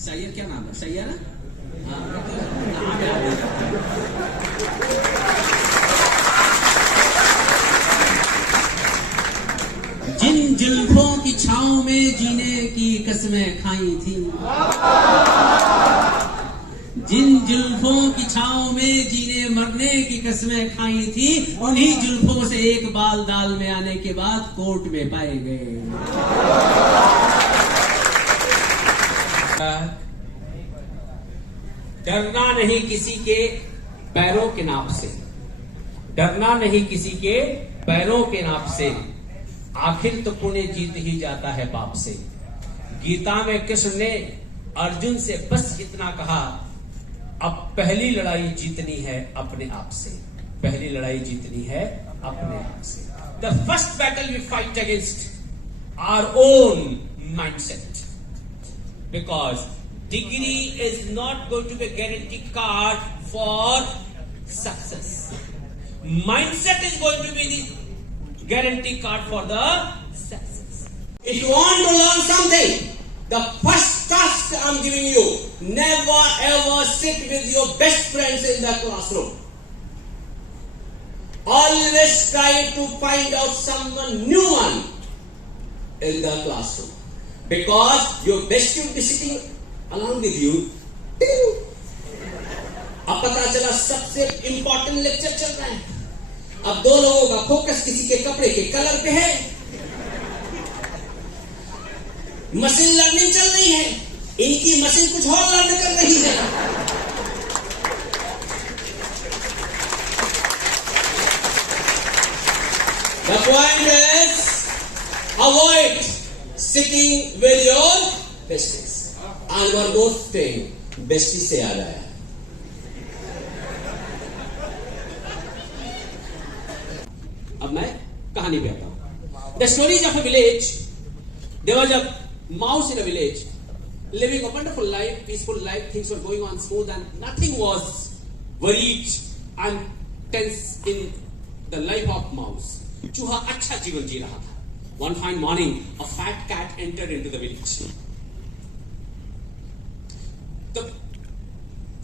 सैयर क्या नाम है? सैयर है? जिन जुल्फों की छांव में जीने की कसमें खाई थी, जिन जुल्फों की छांव में जीने मरने की कसमें खाई थी, उन्हीं जुल्फों से एक बाल दाल में आने के बाद कोर्ट में पाए गए। डरना नहीं किसी के पैरों के नाप से, डरना नहीं किसी के पैरों के नाप से, आखिर तो पुण्य जीत ही जाता है पाप से। गीता में कृष्ण ने अर्जुन से बस इतना कहा, अब पहली लड़ाई जीतनी है अपने आप से, पहली लड़ाई जीतनी है अपने आप से। The first battle we fight against our own mindset, because degree is not going to be a guarantee card for success. Mindset is going to be the guarantee card for the success. If you want to learn something, the first task I'm giving you, never ever sit with your best friends in the classroom. Always try to find out someone new one in the classroom, because your best will be sitting along with you. अब पता चला सबसे important lecture चल रहा है, अब दो लोगों का फोकस किसी के कपड़े के कलर पे है, मशीन लर्निंग चल रही है, इनकी मशीन कुछ और लर्न कर रही है। The point is, avoid sitting with your besties. And one more thing, bestie से याद आया, अब मैं कहानी पे आता हूं। The stories of a village. There was a mouse in a village, living a wonderful life, peaceful life. Things were going on smooth, and nothing was worried and tense in the life of mouse. चूहा अच्छा जीवन जी रहा था. One fine morning, a fat cat entered into the village. The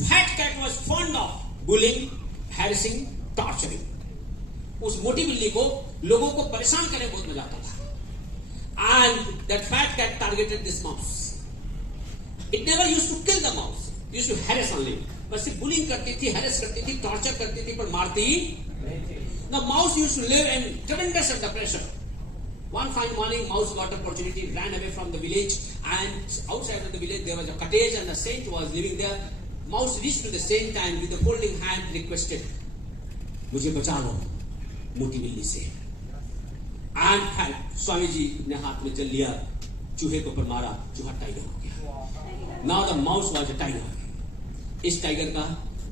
fat cat was fond of bullying, harassing, torturing. उस मोटी बिल्ली को लोगों को परेशान करने बहुत मजा आता था. And that fat cat targeted this mouse. It never used to kill the mouse. It used to harass only. बस सिर्फ bullying करती थी, harass करती थी, torture करती थी, पर मारती नहीं थी. The mouse used to live in tremendous under pressure. One fine morning, mouse got opportunity, ran away from the village, and outside of the village there was a cottage, and the saint was living there. Mouse reached to the saint and with a folding hand requested, "मुझे बचा लो मोटी बिल्ली से." And Swami ji ने हाथ में जल लिया, चूहे को पर मारा, चूहा टाइगर हो गया. Now the mouse was a tiger. इस टाइगर का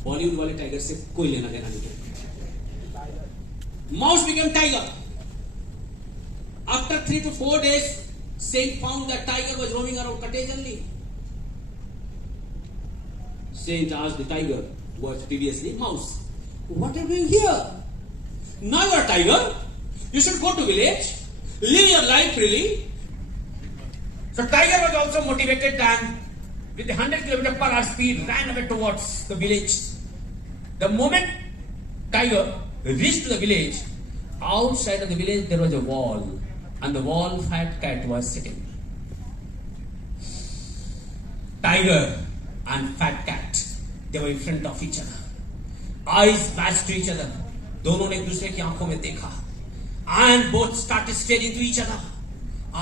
बॉलीवुड वाले टाइगर से कोई लेना देना नहीं. Mouse became tiger. After 3 to 4 days, saint found that tiger was roaming around cottage only. Saint asked the tiger, who was previously mouse, "What are you doing here? Now you are tiger. You should go to village, live your life freely." So tiger was also motivated and with 100 km/h speed ran away towards the village. The moment tiger reached the village, outside of the village there was a wall. And the wall fat cat was sitting. Tiger and fat cat, they were in front of each other. Eyes matched to each other. दोनों ने एक दूसरे की आंखों में देखा. And both started staring to each other.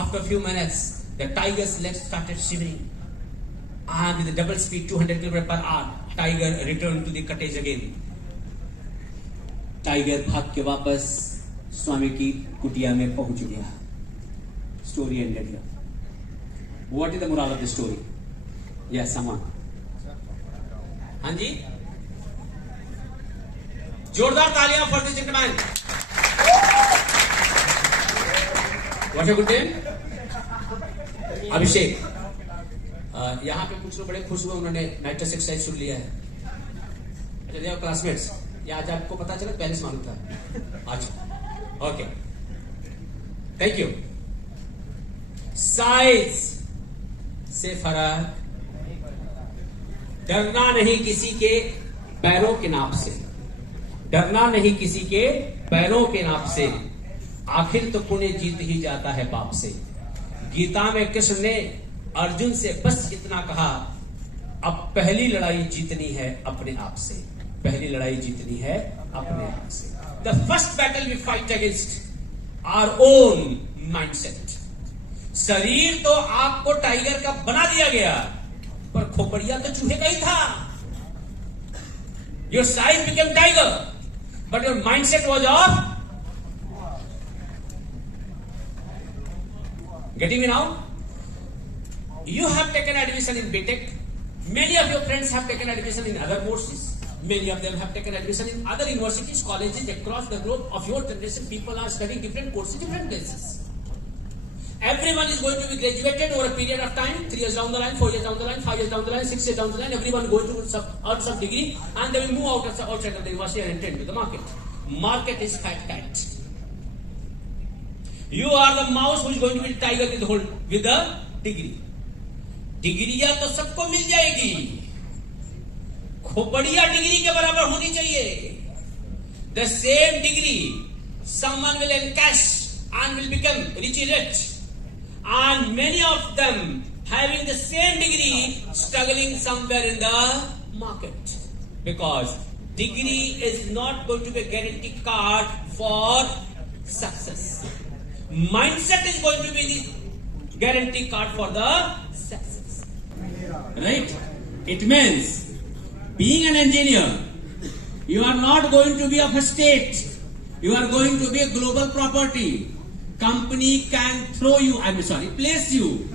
After a few minutes, the tiger's legs started shivering. And with a double speed, 200 km/h, tiger returned to the cottage again. Tiger भाग के वापस स्वामी की कुटिया में पहुंच गया. Story ended here. What is the moral of the story? Yes, someone. हाँ जी, जोरदार तालियां for this gentleman. What's your good name? अभिषेक. यहाँ पे कुछ लोग बड़े खुश हुए, उन्होंने नाइट्रस एक्सरसाइज सुन लिया है. अच्छा, क्लासमेट्स, ये आज आपको पता चला, पहले से मालूम था आज. Okay, thank you. साइज से फर्क डरना नहीं किसी के पैरों के नाप से, डरना नहीं किसी के पैरों के नाप से, आखिर तो पुण्य जीत ही जाता है पाप से। गीता में कृष्ण ने अर्जुन से बस इतना कहा, अब पहली लड़ाई जीतनी है अपने आप से, पहली लड़ाई जीतनी है अपने आप से। The first battle we fight against our own mindset. शरीर तो आपको टाइगर का बना दिया गया, पर खोपड़िया तो चूहे का ही था। Your size became tiger, but your mindset was of. Getting me now? You have taken admission in BTech. Many of your friends have taken admission in other courses. Many of them have taken admission in other universities, colleges across the globe. Of your generation, people are studying different courses, different places. Everyone is going to be graduated over a period of time, 3 years down the line, 4 years down the line, 5 years down the line, 6 years down the line. Everyone going to earn some degree, and they will move outside of the university and enter into the market. Market is fat cat. You are the mouse who is going to be tiger with the degree. डिग्रियां तो सबको मिल जाएगी, खोपड़िया degree के बराबर होनी चाहिए। The same degree, someone will encash and will become rich, and many of them having the same degree struggling somewhere in the market, because degree is not going to be a guarantee card for success. Mindset is going to be the guarantee card for the success. Right? It means being an engineer, you are not going to be of a state. You are going to be a global property. Company can throw you, place you.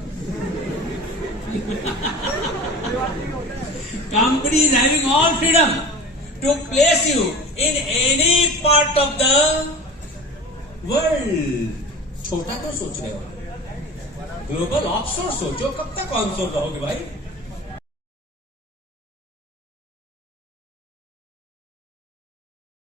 Company is having all freedom to place you in any part of the world. छोटा तो सोच रहे हो, global offshore सोचो, कब तक onshore रहोगे भाई।